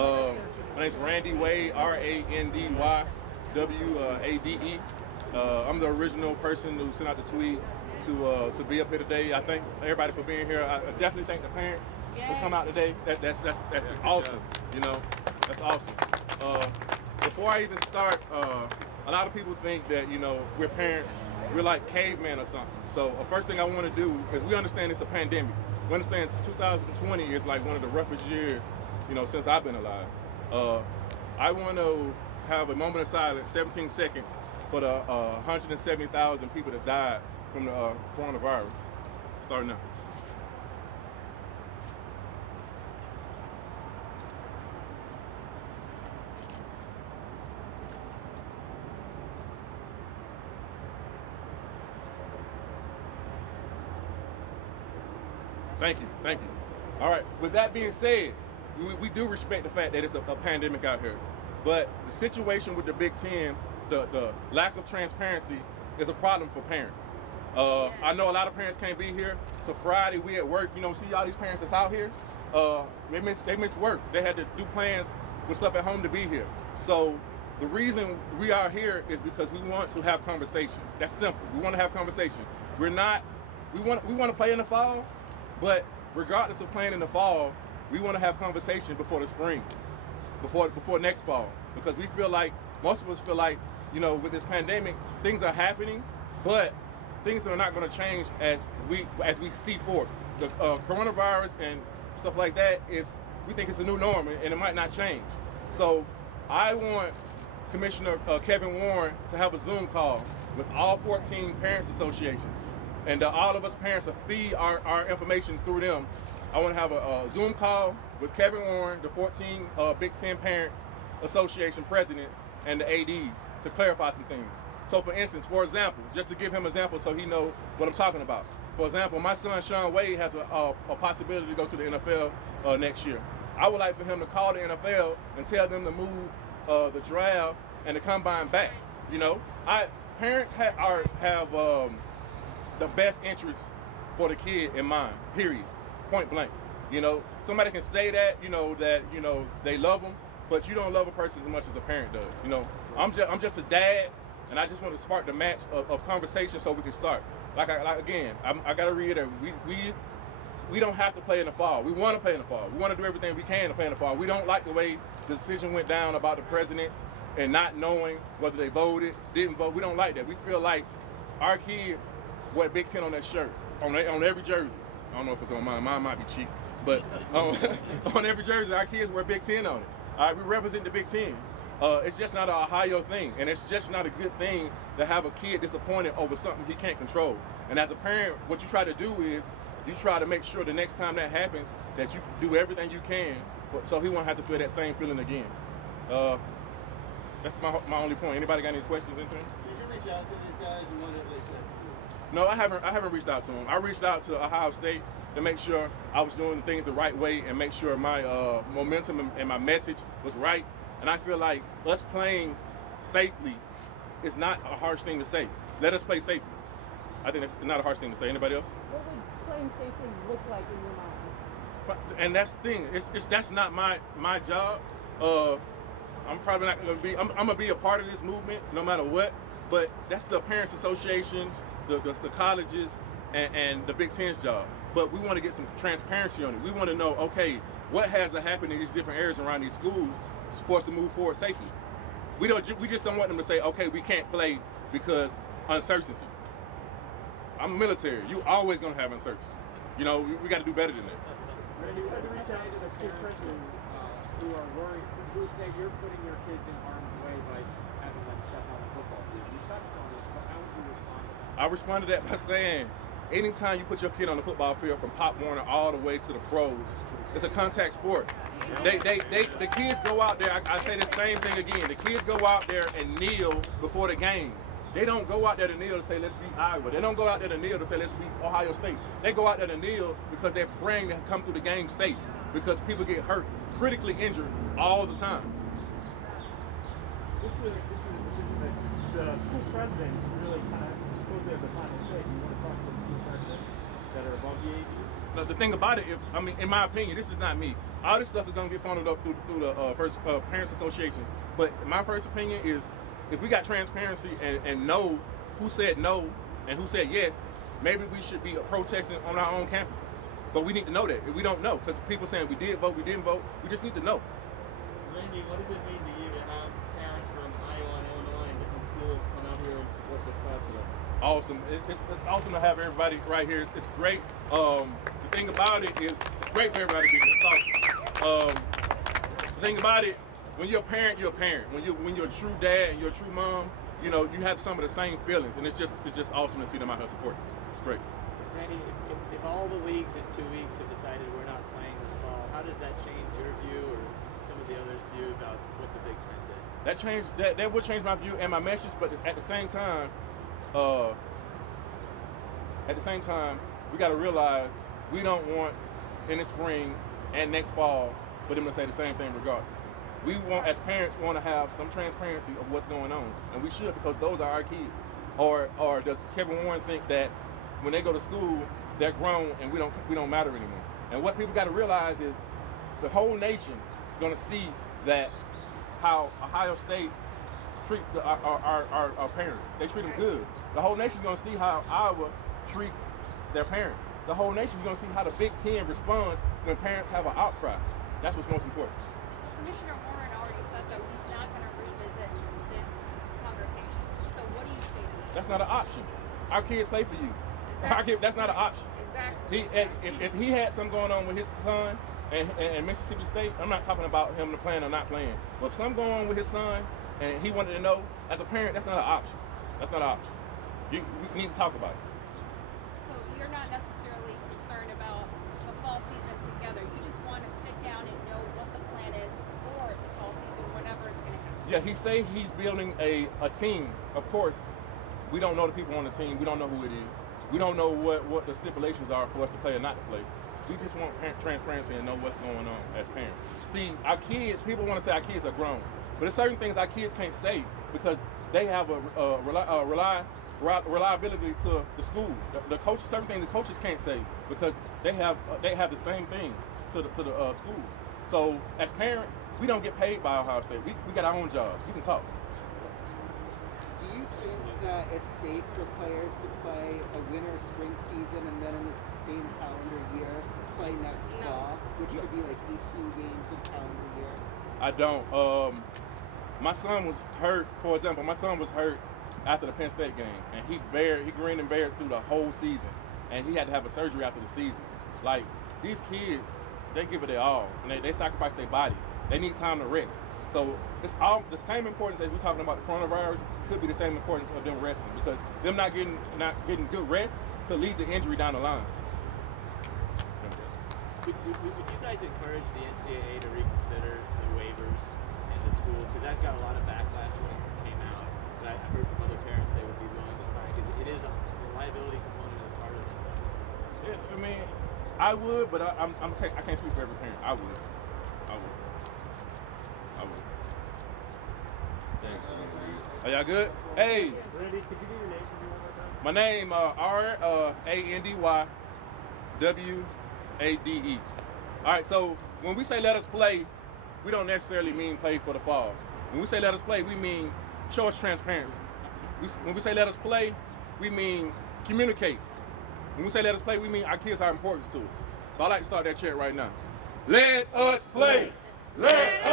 My name's Randy Wade, RANDYWADE. I'm the original person who sent out the tweet to be up here today. I thank everybody for being here. I definitely thank the parents for coming out today. That's awesome. You know, that's awesome. Before I even start, a lot of people think that, you know, we're parents, we're like cavemen or something. So the first thing I want to do is we understand it's a pandemic. We understand 2020 is like one of the roughest years, you know, since I've been alive. I want to have a moment of silence, 17 seconds, for the 170,000 people that died from the coronavirus. Starting now. Thank you, thank you. All right, with that being said, we do respect the fact that it's a pandemic out here. But the situation with the Big Ten, the lack of transparency is a problem for parents. I know a lot of parents can't be here. So Friday, we at work, you know, see all these parents that's out here, they missed work. They had to do plans with stuff at home to be here. So the reason we are here is because we want to have conversation. That's simple. We want to have conversation. We want to play in the fall, but regardless of playing in the fall, we want to have conversation before the spring, before next fall, because we feel like, most of us feel like, you know, with this pandemic, things are happening, but things are not going to change as we see forth. The coronavirus and stuff like that we think it's the new norm, and it might not change. So I want Commissioner Kevin Warren to have a Zoom call with all 14 parents associations, and all of us parents will feed our information through them. I want to have a Zoom call with Kevin Warren, the 14 Big Ten Parents Association presidents, and the ADs to clarify some things. So for instance, for example, just to give him an example so he know what I'm talking about. For example, my son Sean Wade has a possibility to go to the NFL next year. I would like for him to call the NFL and tell them to move the draft and the combine back. You know, parents have the best interest for the kid in mind, period, point blank. You know, somebody can say that, you know, they love them, but you don't love a person as much as a parent does. You know, I'm just a dad, and I just want to spark the match of conversation so we can start. I gotta reiterate, we don't have to play in the fall. We want to play in the fall. We want to do everything we can to play in the fall. We don't like the way the decision went down about the presidents and not knowing whether they voted, didn't vote. We don't like that. We feel like our kids wear Big Ten on their shirt, on every jersey. I don't know if it's on mine. Mine might be cheap, but on every jersey, our kids wear Big Ten on it. All right, we represent the Big Ten. It's just not an Ohio thing, and it's just not a good thing to have a kid disappointed over something he can't control. And as a parent, what you try to do is you try to make sure the next time that happens that you do everything you can so he won't have to feel that same feeling again. That's my only point. Anybody got any questions in turn? Did you reach out to these guys and what did they say? No, I haven't reached out to them. I reached out to Ohio State to make sure I was doing things the right way and make sure my momentum and my message was right. And I feel like us playing safely is not a harsh thing to say. Let us play safely. I think that's not a harsh thing to say. Anybody else? What would playing safely look like in your mind? And that's the thing. That's not my job. I'm probably not going to be. I'm going to be a part of this movement no matter what. But that's the Parents Association, the colleges, and the Big Ten's job. But we want to get some transparency on it. We want to know, okay, what has to happen in these different areas around these schools for us to move forward safely. We just don't want them to say, okay, we can't play because uncertainty. I'm military. You always gonna have uncertainty. You know, we got to do better than that. Randy, what do you say to the school presidents who are worried, who say you're putting your kids in harm's way by having them step on the football field? You touched on this, but how would you respond to that? I responded to that by saying, anytime you put your kid on the football field from Pop Warner all the way to the pros, it's a contact sport. The kids go out there, I say the same thing again, the kids go out there and kneel before the game. They don't go out there to kneel to say, let's beat Iowa. They don't go out there to kneel to say, let's beat Ohio State. They go out there to kneel because they're praying to come through the game safe, because people get hurt, critically injured all the time. This is a decision that the school presidents really kind of supposed to have the final say. Do you want to talk to the school presidents? that are above the 80s? The thing about it, in my opinion, this is not me. All this stuff is gonna get funneled up through the parents associations. But my first opinion is, if we got transparency and know who said no and who said yes, maybe we should be protesting on our own campuses. But we need to know that. If we don't know, because people saying we did vote, we didn't vote, we just need to know. Randy, what does it mean to you to have parents from Iowa and Illinois and different schools come out here and support this class today? Awesome. It's awesome to have everybody right here. It's great. The thing about it is, it's great for everybody to be here. It's awesome. The thing about it, when you're a parent, you're a parent. When you're a true dad and you're a true mom, you know, you have some of the same feelings, and it's just awesome to see them out here supporting. It's great. Randy, if all the leagues in 2 weeks have decided we're not playing this fall, how does that change your view or some of the others' view about what the Big Ten did? That will change my view and my message, but at the same time, we got to realize we don't want in the spring and next fall for them to say the same thing regardless. We want, as parents, want to have some transparency of what's going on, and we should, because those are our kids. Or does Kevin Warren think that when they go to school, they're grown and we don't matter anymore? And what people got to realize is the whole nation going to see that how Ohio State treats our parents. They treat them good. The whole nation's going to see how Iowa treats their parents. The whole nation's going to see how the Big Ten responds when parents have an outcry. That's what's most important. So Commissioner Warren already said that he's not going to revisit this conversation. So what do you say to that? That's not an option. Our kids play for you. Exactly. That's not an option. Exactly. If he had something going on with his son and Mississippi State, I'm not talking about him playing or not playing. But if something going on with his son and he wanted to know, as a parent, that's not an option. That's not an option. We need to talk about it. So you're not necessarily concerned about the fall season together. You just want to sit down and know what the plan is for the fall season, whenever it's going to happen. Yeah, he say he's building a team. Of course, we don't know the people on the team. We don't know who it is. We don't know what the stipulations are for us to play or not to play. We just want transparency and know what's going on as parents. See, our kids, people want to say our kids are grown, but there's certain things our kids can't say because they have a reliability to the school. The coaches, certain things the coaches can't say because they have the same thing to the schools. So as parents, we don't get paid by Ohio State. We got our own jobs. We can talk. Do you think that it's safe for players to play a winter spring season and then in the same calendar year play next fall, which could be like 18 games in calendar year? I don't. My son was hurt, for example, after the Penn State game, and he grinned and bared it through the whole season, and he had to have a surgery after the season. Like, these kids, they give it their all, and they sacrifice their body. They need time to rest. So it's all the same importance as we're talking about the coronavirus could be the same importance of them resting, because them not getting good rest could lead to injury down the line. Would you guys encourage the NCAA to reconsider the waivers in the schools? Because that got a lot of backlash when it came out. But I've heard from other parents they would be willing to sign because it is a liability component as part of it. Yeah, I mean, I would, but I can't speak for every parent. I would. Thanks. Are y'all good? Hey. Randy, could you give your name for me one more time? My name RANDYWADE. All right, so when we say let us play, we don't necessarily mean play for the fall. When we say let us play, we mean show us transparency. When we say let us play, we mean communicate. When we say let us play, we mean our kids are important to us. So I like to start that chat right now. Let us play. Let us